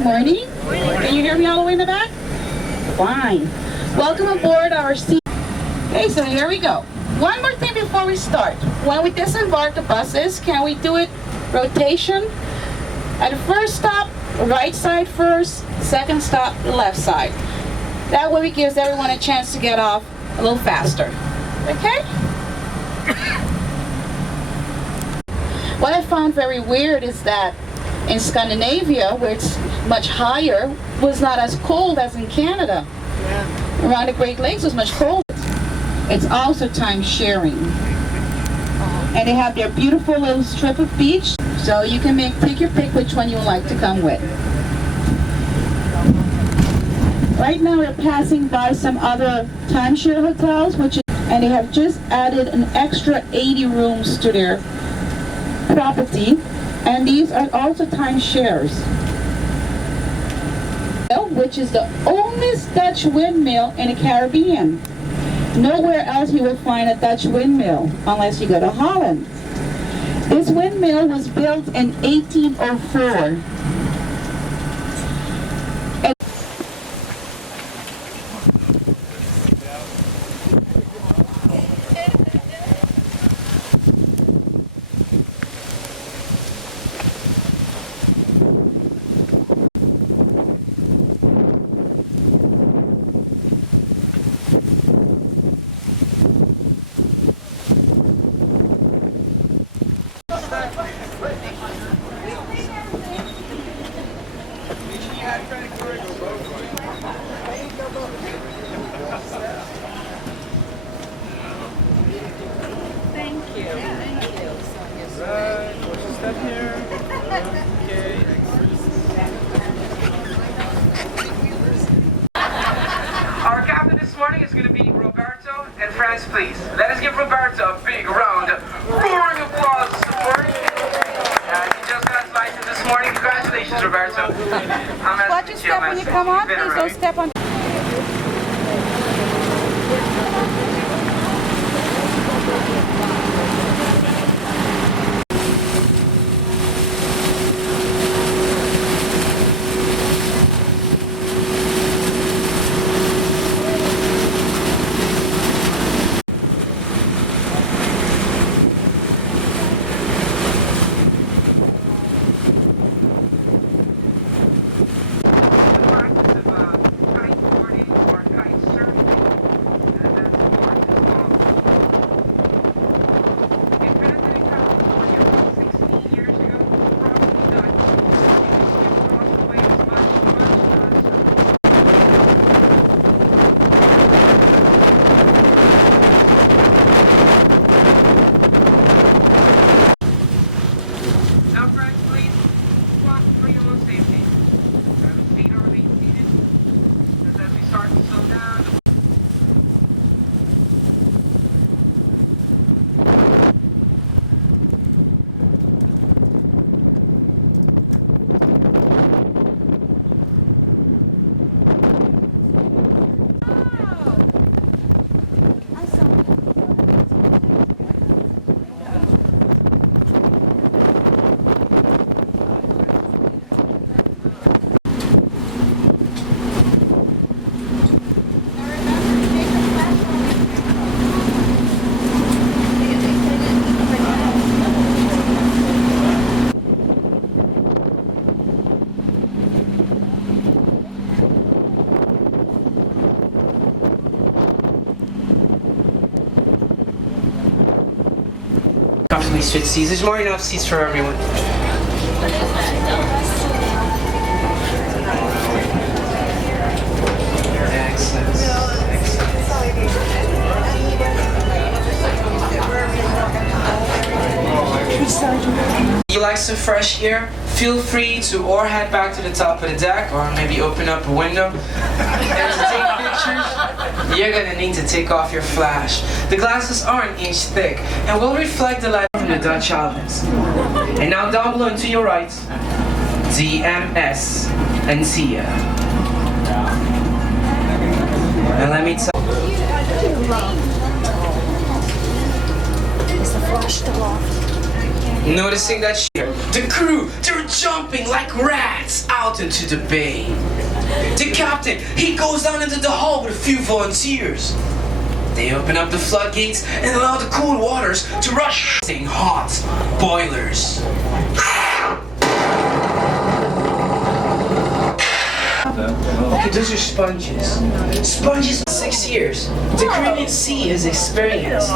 Good morning. Can you hear me all the way in the back? Fine. Welcome aboard our seat. Okay, so here we go. One more thing before we start. When we disembark the buses, can we do it rotation? At the first stop, right side first, second stop, the left side. That way it gives everyone a chance to get off a little faster. Okay? What I found very weird is that in Scandinavia, where it's much higher, was not as cold as in Canada. Yeah. Around the Great Lakes was much colder. It's also time sharing. And they have their beautiful little strip of beach, so you can take your pick which one you would like to come with. Right now we're passing by some other timeshare hotels, and they have just added an extra 80 rooms to their property, and these are also timeshares, which is the oldest Dutch windmill in the Caribbean. Nowhere else you will find a Dutch windmill unless you go to Holland. This windmill was built in 1804. Thank you. Right, push a step here. Okay, Our captain this morning is going to be Roberto and France, please. Let us give Roberto a big round of roaring applause and support. He just got his license this morning. Congratulations, Roberto. Watch your step when you come on, please don't step on. Comfortably switch seats. There's more enough seats for everyone. Excellent. You like some fresh air? Feel free to or head back to the top of the deck or maybe open up a window. And to take pictures, you're gonna need to take off your flash. The glasses are an inch thick and will reflect the light from the Dutch islands. And now down below and to your right, DMS and Sia. And let me tell you. Is the flash still off? Noticing that the crew, they're jumping like rats out into the bay. The captain, he goes down into the hall with a few volunteers. They open up the floodgates and allow the cool waters to rush, staying hot boilers. Okay, those are sponges. Sponges 6 years. The Caribbean Sea is experienced.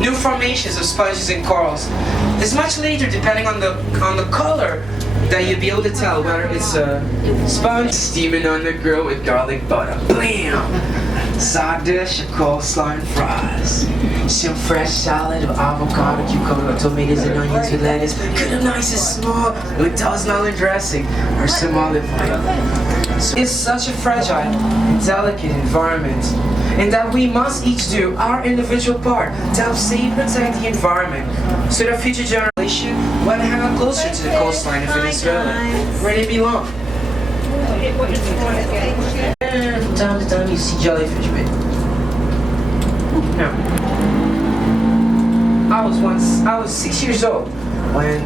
New formations of sponges and corals. It's much later, depending on the color, that you'll be able to tell whether it's a sponge steaming on the grill with garlic butter. Blam! Side dish of coleslaw and fries. Some fresh salad of avocado, cucumber, tomatoes, and onions with lettuce. Cut them nice and small with $1,000 dressing or some olive oil. So it's such a fragile and delicate environment, and that we must each do our individual part to help save and protect the environment, so that future generations will hang out closer to the coastline of Venezuela, where they belong. And from time to time you see jellyfish with. Now, I was 6 years old when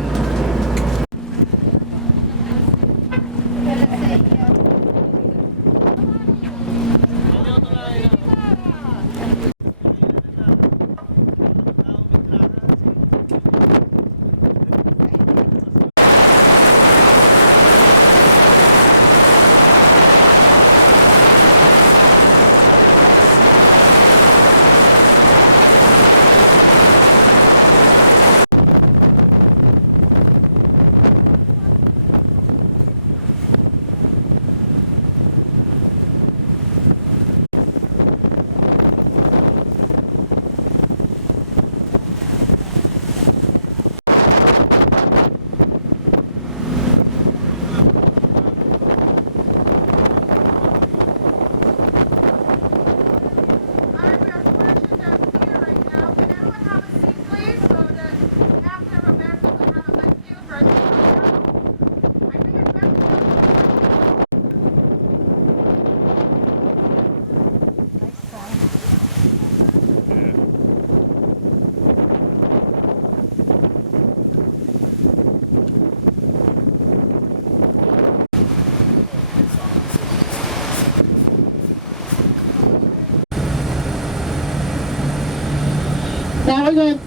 Now we're going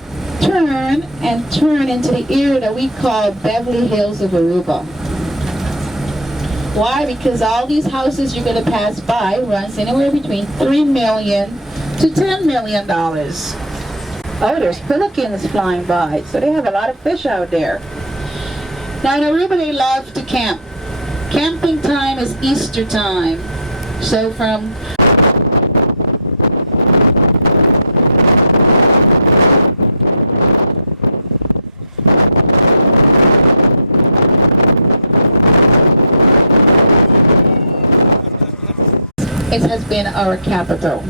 to turn into the area that we call Beverly Hills of Aruba. Why? Because all these houses you're going to pass by runs anywhere between $3 million to $10 million. Oh, there's pelicans flying by, so they have a lot of fish out there. Now in Aruba they love to camp. Camping time is Easter time. So from it has been our capital.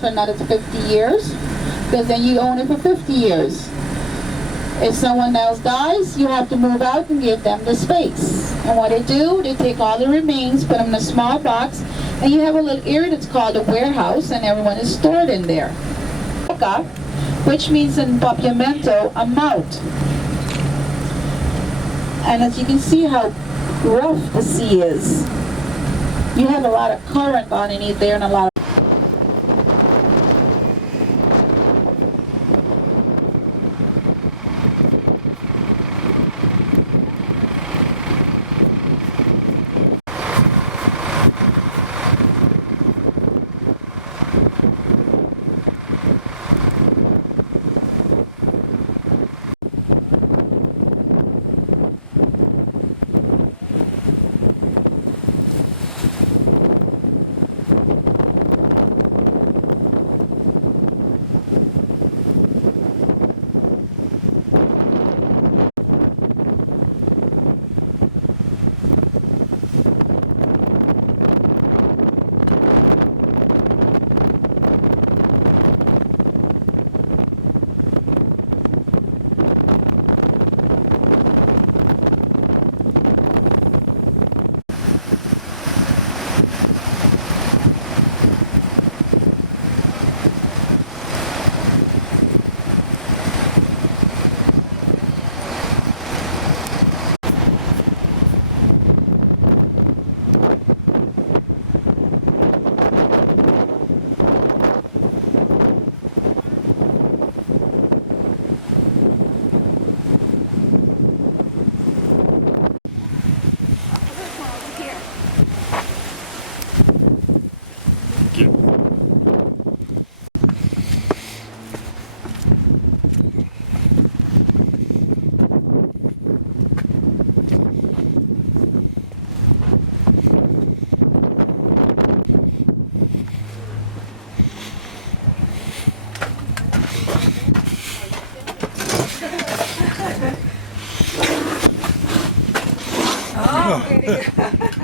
For another 50 years, because then you own it for 50 years. If someone else dies, you have to move out and give them the space. And what they do, they take all the remains, put them in a small box, and you have a little area that's called a warehouse, and everyone is stored in there. Which means in Papiamento, a moat. And as you can see how rough the sea is, you have a lot of current underneath there and a lot of Thank you.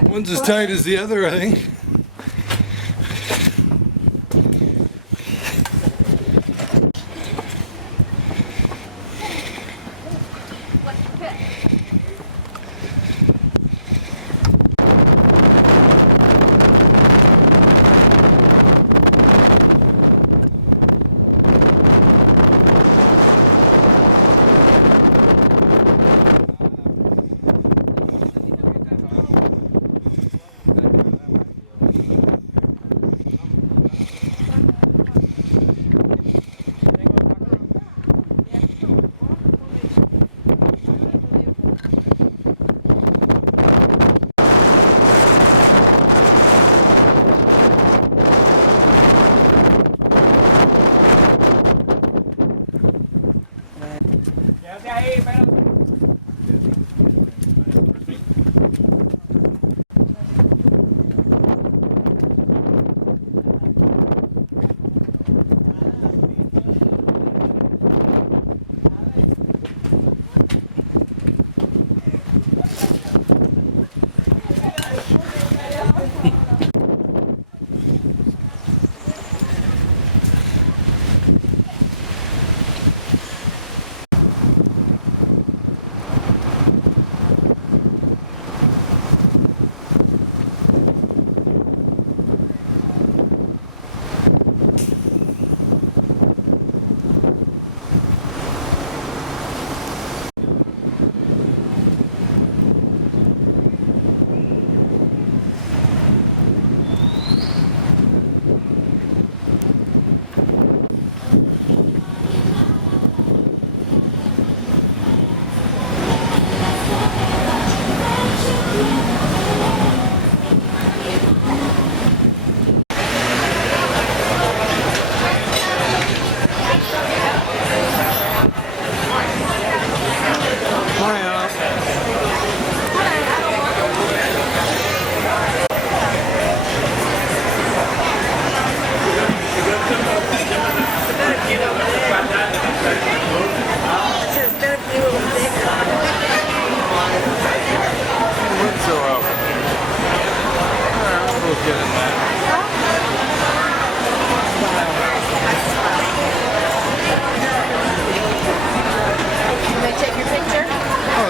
One's as tight as the other, I think.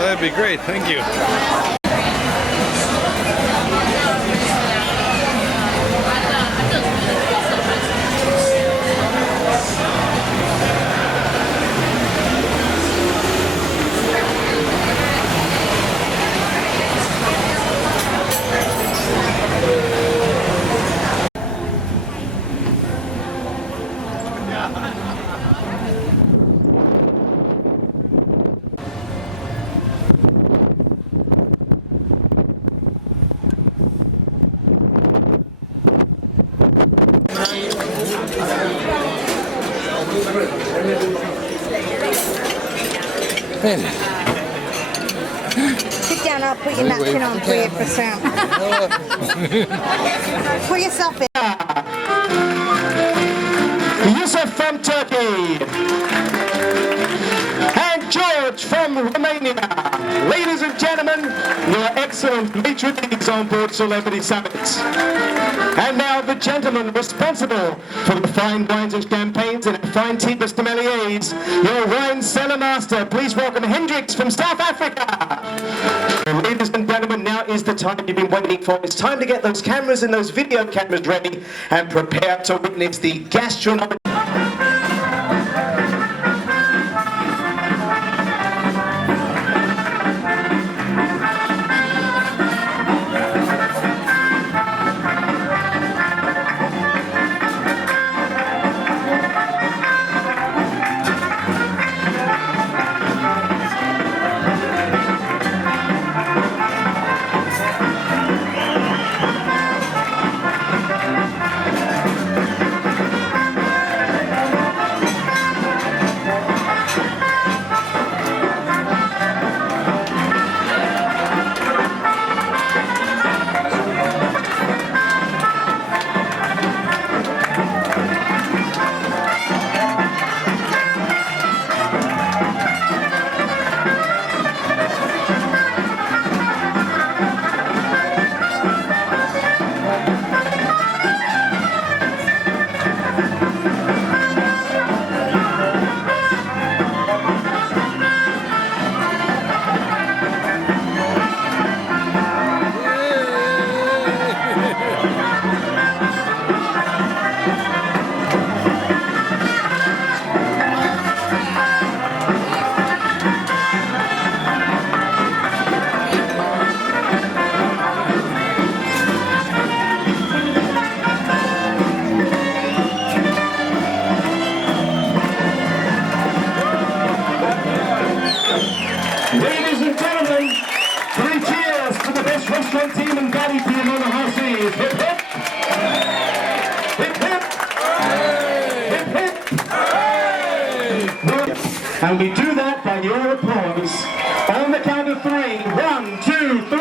That'd be great, thank you. Sit down, I'll put your napkin on for you for sound. Put yourself in. Yusuf from Turkey. And George from Romania. Ladies and gentlemen, your excellent maitre d's on board Celebrity Summit. And now the gentleman responsible for the fine wines and champagnes and fine tea sommeliers, your wine cellar master. Please welcome Hendrix from South Africa. Ladies and gentlemen, now is the time you've been waiting for. It's time to get those cameras and those video cameras ready and prepare to witness the gastronomic. And we do that by your applause. On the count of 3. 1, 2, 3.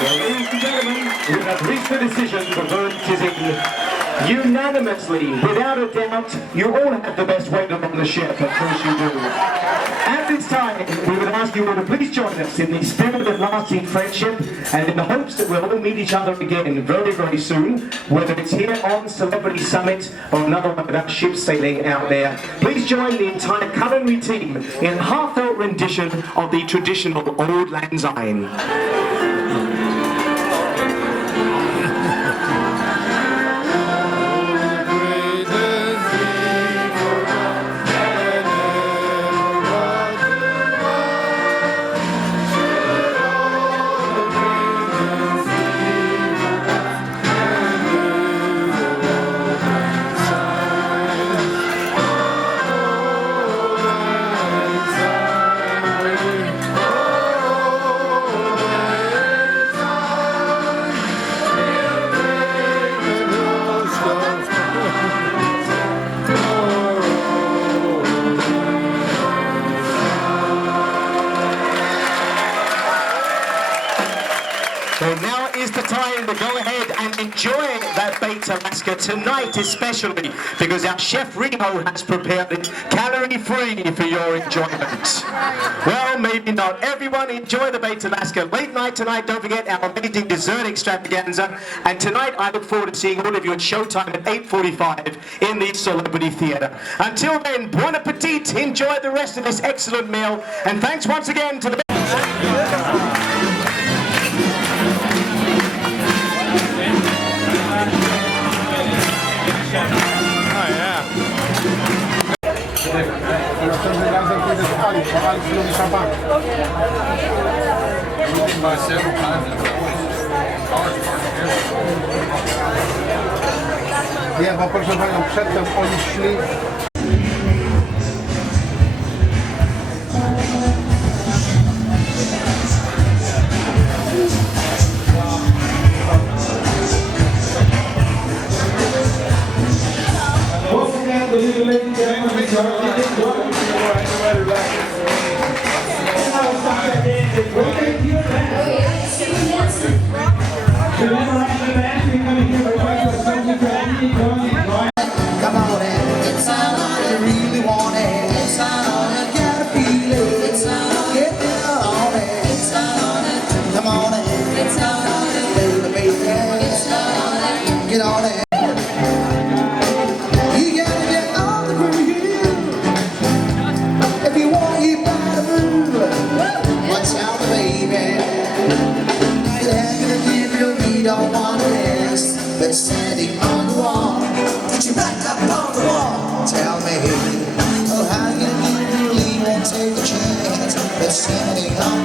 Well, ladies and gentlemen, we have reached the decision. The verdict is in. Unanimously, without a doubt, you all have the best waiter on the chef, of course you do. At this time, we would ask you all to please join us in the spirit of lasting friendship and in the hopes that we'll all meet each other again very, very soon, whether it's here on Celebrity Summit or another one of our ships sailing out there. Please join the entire culinary team in a heartfelt rendition of the traditional Auld Lang Syne. So now is the time to go ahead and enjoy that baked Alaska tonight, especially because our chef Remo has prepared it calorie-free for your enjoyment. Well, maybe not. Everyone enjoy the baked Alaska. Late night tonight, don't forget our amazing dessert extravaganza. And tonight, I look forward to seeing all of you at showtime at 8:45 in the Celebrity Theatre. Until then, bon appetit. Enjoy the rest of this excellent meal. And thanks once again to the... Następnym razem pójdę do Alf, bo Alf lubi kabak. Nie, bo proszę panią, przedtem oni szli. Come on in, it's on, you really want it. It's on, you gotta feel it. It's on, get down on it. It's on, come on in. It's on, baby, baby. It's on, get on it. You gotta get on the groove. If you want, you gotta move. Watch out, baby. You're gonna give your beat on one dance, but standing on the wall. Put your back up on the wall. Tell me, oh, how you really won't take a chance, but standing on